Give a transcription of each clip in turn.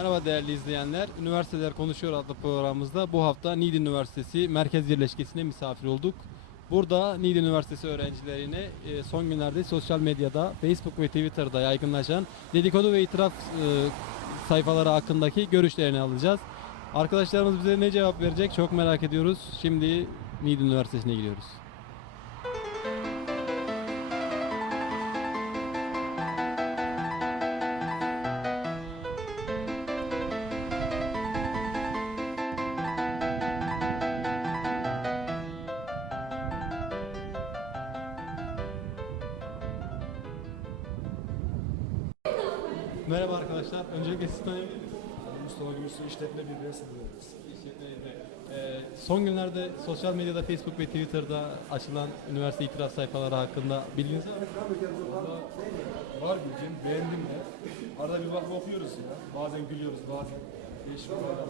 Merhaba değerli izleyenler. Üniversiteler Konuşuyor adlı programımızda bu hafta Niğde Üniversitesi Merkez Birleşkesi'ne misafir olduk. Burada Niğde Üniversitesi öğrencilerine e, son günlerde sosyal medyada, Facebook ve Twitter'da yaygınlaşan dedikodu ve itiraf e, sayfaları hakkındaki görüşlerini alacağız. Arkadaşlarımız bize ne cevap verecek çok merak ediyoruz. Şimdi Niğde Üniversitesi'ne gidiyoruz. Merhaba arkadaşlar. Öncelikle sizi tanıyabilir miyiz? Mustafa Gümüşsü işletme birbirine sınırlıyoruz. Ee, son günlerde sosyal medyada Facebook ve Twitter'da açılan üniversite itiraf sayfaları hakkında bilginiz var mı? Var bilgim, beğendim de. Arada bir bakıp okuyoruz ya. Bazen gülüyoruz, bazen değişik olaylar.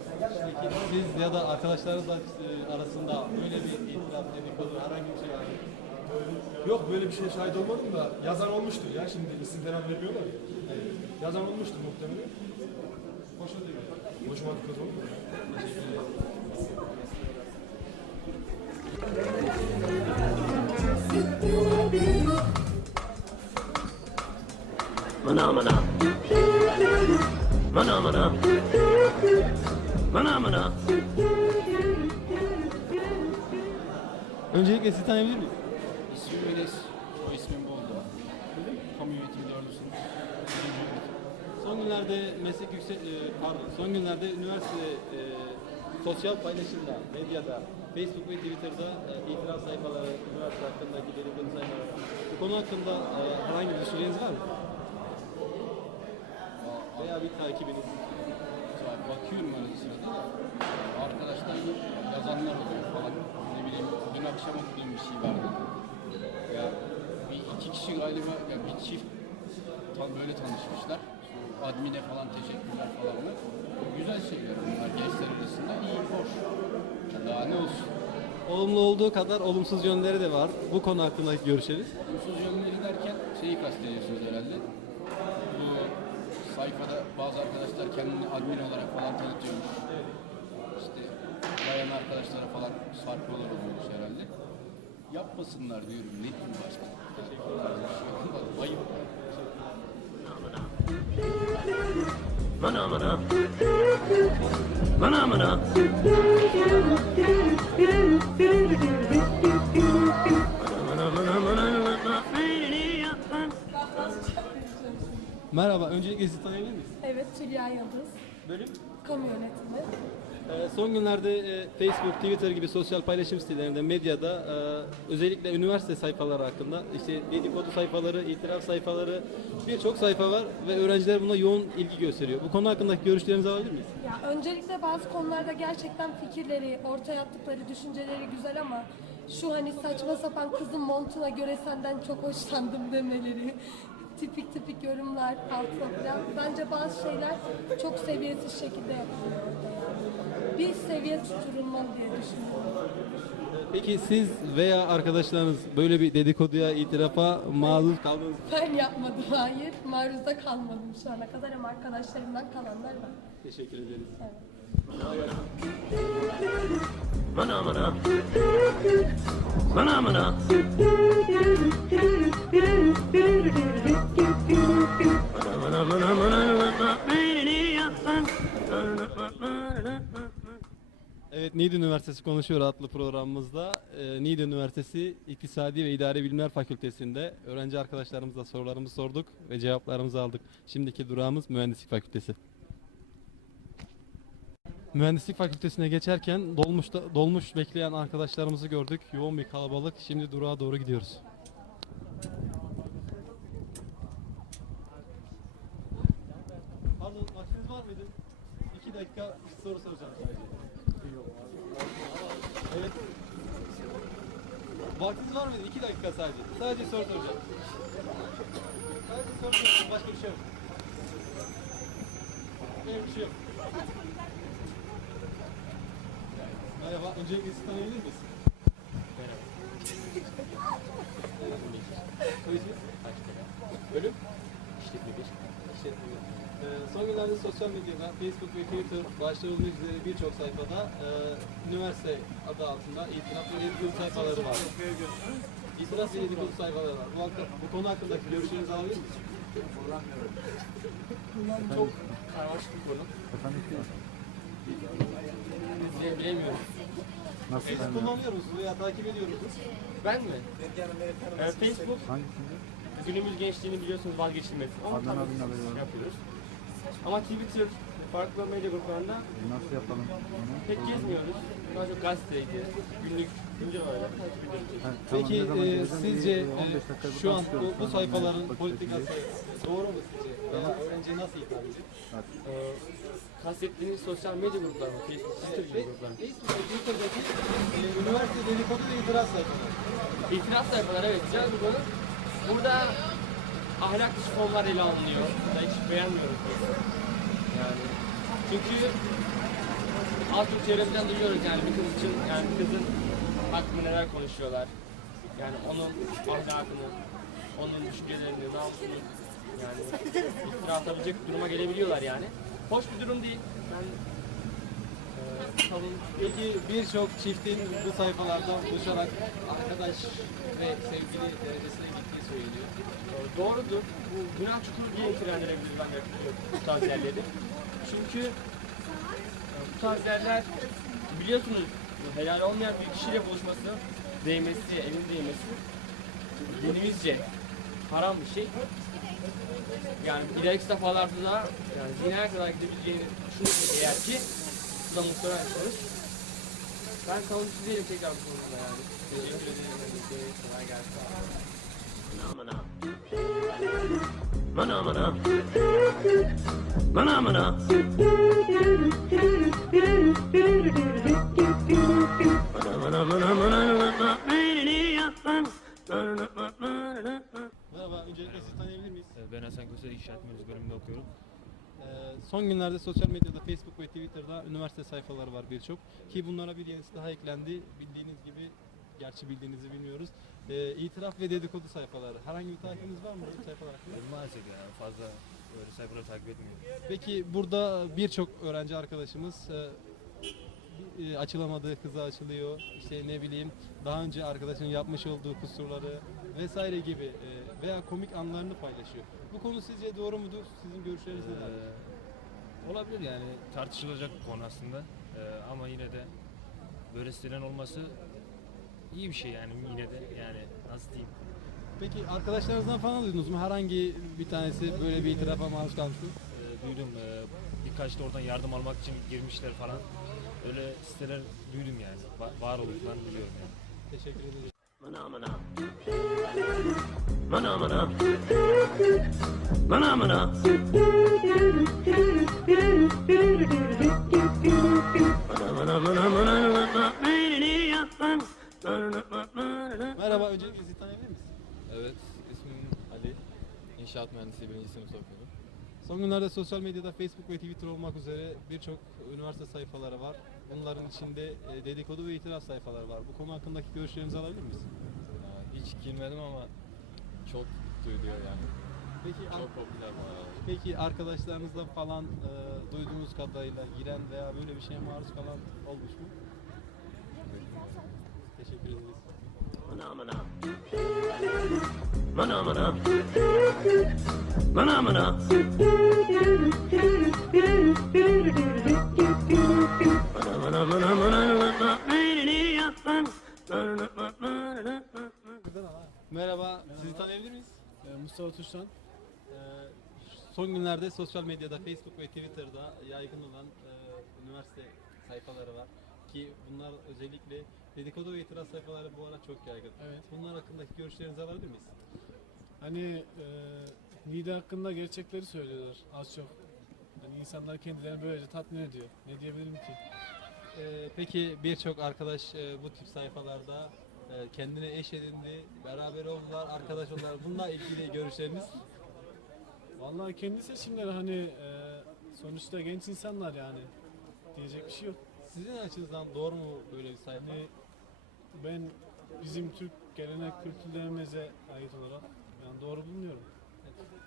Peki siz ya da arkadaşlarınız e, arasında böyle bir itiraf, dedikodu herhangi bir şey var mı? Yok böyle bir şeye şahit olmadım da yazan olmuştu ya şimdi isim falan vermiyorlar ya. Yazan olmuştu muhtemelen. Hoşuma değil. Hoşuma dikkat oldu. Mana mana. Mana mana. Mana mana. Öncelikle sizi tanıyabilir miyim? İsmim Enes. O ismim Bolda. Kamu yönetimi dördüncü sınıf. Birinci öğretim. Son günlerde meslek yüksek, e, pardon, son günlerde üniversite e, sosyal paylaşımda, medyada, Facebook ve Twitter'da e, itiraf sayfaları, üniversite hakkındaki dedikodu sayfaları. Bu konu hakkında e, herhangi bir düşünceniz var mı? Veya bir takibiniz? Bakıyorum öyle sırada da arkadaşlar yazanlar oluyor falan. Ne bileyim dün akşam okuduğum bir şey vardı. Ya bir iki kişi galiba ya bir çift ta- böyle tanışmışlar. Admine falan teşekkürler falan mı? Güzel şeyler bunlar gençler arasında iyi hoş. Daha ne olsun. Olumlu olduğu kadar olumsuz yönleri de var. Bu konu hakkındaki görüşleriniz? Olumsuz yönleri derken şeyi kastediyorsunuz herhalde. Bu sayfada bazı arkadaşlar kendini admin olarak falan tanıtıyormuş. İşte bayan arkadaşlara falan sarkmalar oluyormuş herhalde. Yapmasınlar diyorum. Ne diyeyim başka? Ayıp. Mana mana. Mana mana. Mana. Merhaba, öncelikle sizi tanıyabilir miyiz? Evet, Tülya Yıldız. Bölüm? Kamu yönetimi. Ee, son günlerde e, Facebook, Twitter gibi sosyal paylaşım sitelerinde, medyada e, özellikle üniversite sayfaları hakkında işte dedikodu sayfaları, itiraf sayfaları birçok sayfa var ve öğrenciler buna yoğun ilgi gösteriyor. Bu konu hakkındaki görüşlerinizi alabilir miyiz? Ya öncelikle bazı konularda gerçekten fikirleri, ortaya attıkları düşünceleri güzel ama şu hani saçma sapan kızın montuna göre senden çok hoşlandım demeleri, tipik tipik yorumlar altına falan. Bence bazı şeyler çok seviyesiz şekilde yapılıyor. Bir seviye tutturulmalı diye düşünüyorum. Peki siz veya arkadaşlarınız böyle bir dedikoduya, itirafa maruz kaldınız mı? Ben yapmadım, hayır. Maruzda kalmadım şu ana kadar ama arkadaşlarımdan kalanlar var. Teşekkür ederiz. Evet. Mana mana. Mana mana. Evet, Niğde Üniversitesi Konuşuyor adlı programımızda e, Niğde Üniversitesi İktisadi ve İdari Bilimler Fakültesi'nde öğrenci arkadaşlarımızla sorularımızı sorduk ve cevaplarımızı aldık. Şimdiki durağımız Mühendislik Fakültesi. Mühendislik Fakültesine geçerken dolmuşta, dolmuş bekleyen arkadaşlarımızı gördük. Yoğun bir kalabalık. Şimdi durağa doğru gidiyoruz. Pardon, vaktiniz var mıydı? İki dakika soru soracağım. Vaktiniz var mıydı? İki dakika sadece. Sadece soru soracağım. Sadece soru soracağım. Başka bir şey yok. Benim bir şey yok. Merhaba. Öncelikle sizi tanıyabilir miyiz? Merhaba. Soy isminiz? Bölüm? İşletme 1. işletmemi. Ee, son günlerde sosyal medyada Facebook ve Twitter başta olmak üzere birçok sayfada e, üniversite adı altında itiraf ve dedikodu sayfaları var. İtiraf ve dedikodu sayfaları var. Bu, hakta, bu konu hakkındaki görüşlerinizi alabilir misiniz? Çok karmaşık bir konu. Biz bilemiyoruz. Siz kullanıyor musunuz veya takip ediyor musunuz? Ben mi? Ee, Facebook günümüz gençliğini biliyorsunuz vazgeçilmezi. Onu Adnan abinin haberi var. yapıyoruz. Ama Twitter, farklı medya gruplarında Nasıl yapalım onu? pek gezmiyoruz. Daha çok gazeteydi, günlük, güncel olarak takip ediyoruz. Ha, tamam, Peki ne zaman e, geleceğim? sizce Bir e, 15 dakika şu an bu, bu Sonra sayfaların bakacağız. politikası doğru mu sizce? Veya öğrenciye nasıl hitap ediyor? Ee, kastettiğiniz sosyal medya grupları mı? Facebook, Twitter gibi gruplar mı? Facebook ve Twitter'daki e, üniversite dedikodu ve itiraz sayfaları. İtiraf sayfaları evet güzel. Burada ahlak dışı konular ele alınıyor. Da hiç beğenmiyoruz biz. Yani çünkü az çok çevremizden duyuyoruz yani bir kız için yani bir kızın hakkında neler konuşuyorlar. Yani onun ahlakını, onun düşüncelerini, namusunu yani iftira atabilecek duruma gelebiliyorlar yani. Hoş bir durum değil. Ben eee savun Peki birçok çiftin bu sayfalardan buluşarak arkadaş ve sevgili derecesine söyleniyor. Doğrudur. Bu günah çukuru diye nitelendirebiliriz ben bu tarz yerleri. Çünkü e, bu tarz yerler biliyorsunuz helal olmayan bir kişiyle buluşması, değmesi, elin değmesi dinimizce haram bir şey. Yani ileriki safhalarda da yani zinaya kadar gidebileceğini düşünürsek eğer ki bu da muhtemel sonuç. Ben savunucu değilim tekrar bu konuda yani. Teşekkür ederim. Kolay gelsin. Mana mana. Mana mana. Merhaba, öncelikle sizi tanıyabilir miyiz? Ben Hasan Köse İnşaat Mühendisliği bölümünde okuyorum. Ee, son günlerde sosyal medyada Facebook ve Twitter'da üniversite sayfaları var birçok. Ki bunlara bir yenisi daha eklendi. Bildiğiniz gibi, gerçi bildiğinizi bilmiyoruz. Ee, itiraf ve dedikodu sayfaları. Herhangi bir takibiniz var mı bu sayfalar hakkında? Maalesef yani fazla öyle sayfaları takip etmiyorum. Peki burada birçok öğrenci arkadaşımız e, e, açılamadığı kıza açılıyor. İşte ne bileyim daha önce arkadaşının yapmış olduğu kusurları vesaire gibi e, veya komik anlarını paylaşıyor. Bu konu sizce doğru mudur? Sizin görüşleriniz neler? Ee, olabilir yani tartışılacak bir konu aslında. Ee, ama yine de böyle sitelerin olması iyi bir şey yani yine de yani nasıl diyeyim. Peki arkadaşlarınızdan falan duydunuz mu? Herhangi bir tanesi böyle bir itirafa maruz kalmış mı? Ee, duydum ee, birkaç da oradan yardım almak için girmişler falan. Öyle siteler duydum yani. Va- var olduklarını biliyorum yani. Teşekkür ederim. Mana mana. Mana mana. Mana mana. Mana mana mana İnşaat mühendisliği birinci sınıfta okuyorum. Son günlerde sosyal medyada Facebook ve Twitter olmak üzere birçok üniversite sayfaları var. Bunların içinde e, dedikodu ve itiraz sayfaları var. Bu konu hakkındaki görüşlerinizi alabilir miyiz? Ee, Hiç girmedim ama çok duyuluyor yani. Peki, ar- Çok popüler bu aralar. peki arkadaşlarınızla falan e, duyduğunuz kadarıyla giren veya böyle bir şeye maruz kalan olmuş mu? Teşekkür ederiz. Mana mana. Mana mana. Mana mana. Merhaba, sizi tanıyabilir miyiz? Mustafa Tuşlan. Ee, son günlerde sosyal medyada Facebook ve Twitter'da yaygın olan e, üniversite sayfaları var ki bunlar özellikle dedikodu ve itiraz sayfaları bu ara çok yaygın. Evet. Bunlar hakkındaki görüşlerinizi alabilir miyiz? Hani e, Nida hakkında gerçekleri söylüyorlar az çok. Hani insanlar kendilerini böylece tatmin ediyor. Ne diyebilirim ki? Ee, peki birçok arkadaş e, bu tip sayfalarda e, kendine eş edindi, beraber oldular, arkadaş oldular. Bununla ilgili görüşleriniz? Vallahi kendi seçimleri hani e, sonuçta genç insanlar yani. Diyecek bir şey yok. Sizin açınızdan doğru mu böyle bir sayfa? Hani ben bizim Türk gelenek kültürlerimize ait olarak yani doğru bulmuyorum.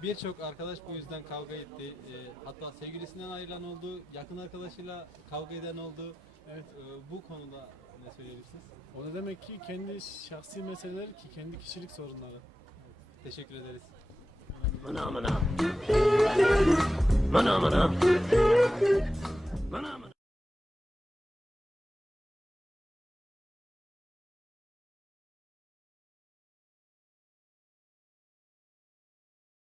Birçok arkadaş bu yüzden kavga etti. E, hatta sevgilisinden ayrılan oldu, yakın arkadaşıyla kavga eden oldu. Evet. E, bu konuda ne söyleyebilirsiniz? O da demek ki kendi şahsi meseleleri ki kendi kişilik sorunları. Teşekkür ederiz. Mana mana. Mana mana. Mana mana.